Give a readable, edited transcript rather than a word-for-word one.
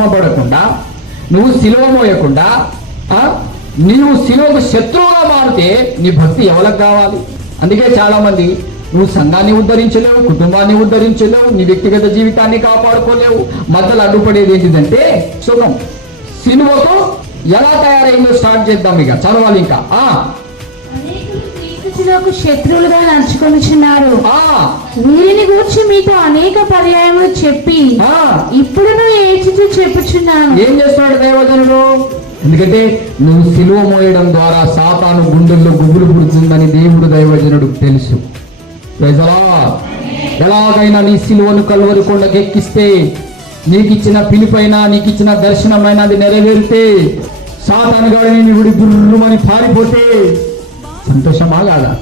శ్రమ పడకుండా, నువ్వు సిలువ మోయకుండా నీవు సిలువకు శత్రువుగా మారితే నీ భక్తి ఎవరికి కావాలి? అందుకే చాలా మంది నువ్వు సంఘాన్ని ఉద్ధరించలేవు, కుటుంబాన్ని ఉద్ధరించలేవు, నీ వ్యక్తిగత జీవితాన్ని కాపాడుకోలేవు. మధ్యలో అడ్డుపడేది ఏంటిదంటే సుఖం. సిలువకు ఎలా తయారైందో స్టార్ట్ చేద్దాం. ఇక చదవాలి. ఇంకా శత్రువులుగా నడుచుకొనిచున్నారు. వీరిని గురించి మీతో అనేక పర్యాయములు చెప్పి ఇప్పుడు ఏడ్చుతూ చెప్పుచున్నాను. ఏం చేస్తున్నాడు దైవజనుడు? ఎందుకంటే నువ్వు సిలువ మోయడం ద్వారా సాతాను గుండెల్లో గుబులు పుడుతుందని దేవుడు దైవజనుడు తెలుసు. ఎలాగైనా నీ సిలువను కల్వరి కొండకు ఎక్కిస్తే, నీకిచ్చిన పిలుపైనా నీకిచ్చిన దర్శనమైనా అది నెరవేరితే, సాతాను గాడిని గుర్రుమని పారిపోతే సంతోషమా కాదా?